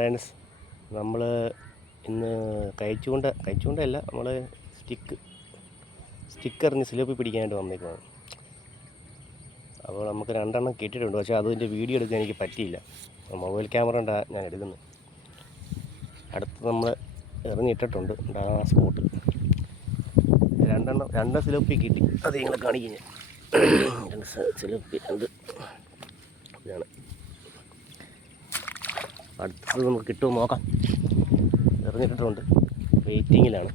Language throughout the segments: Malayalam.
ഫ്രണ്ട്സ്, നമ്മൾ ഇന്ന് കഴിച്ചുകൊണ്ടല്ല, നമ്മൾ സ്റ്റിക്കറിന് സിലോപ്പി പിടിക്കാനായിട്ട് വന്നേക്കുന്നത്. അപ്പോൾ നമുക്ക് 2 എണ്ണം കിട്ടിയിട്ടുണ്ട്. പക്ഷേ അതിൻ്റെ വീഡിയോ എടുക്കാൻ എനിക്ക് പറ്റിയില്ല. മൊബൈൽ ക്യാമറ കൊണ്ടാണ് ഞാൻ എടുക്കുന്നത്. അടുത്ത് നമ്മൾ എറിഞ്ഞിട്ടിട്ടുണ്ട് ആ സ്പോട്ട്. 2 സിലോപ്പി കിട്ടി. അത് നിങ്ങളെ കാണിക്കും ഞാൻ. 2 സിലോപ്പി ഇതാണ്. അടുത്തത് നമുക്ക് കിട്ടുമോ നോക്കാം. എറിഞ്ഞിട്ടിട്ടുണ്ട്, വെയിറ്റിങ്ങിലാണ്.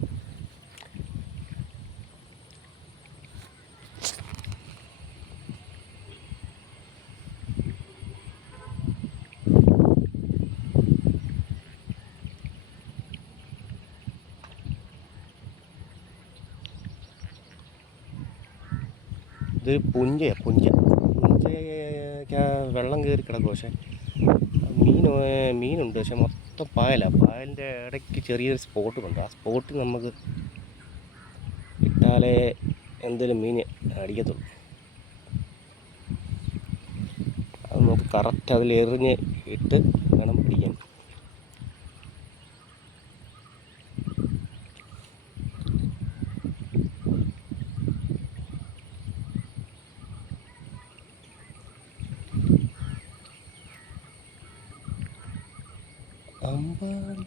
ഇത് പുഞ്ച വെള്ളം കയറി കിടക്കും. പക്ഷേ മീനുണ്ട്, പക്ഷെ മൊത്തം പായലിൻ്റെ ഇടയ്ക്ക് ചെറിയൊരു സ്പോട്ടുമുണ്ട്. ആ സ്പോട്ടിൽ നമുക്ക് ഇട്ടാലേ എന്തെങ്കിലും മീൻ അടിക്കത്തുള്ളൂ. അത് നമുക്ക് കറക്റ്റ് അതിൽ എറിഞ്ഞ് ഇട്ട് വേണം പിടിക്കാൻ. അമ്പാടി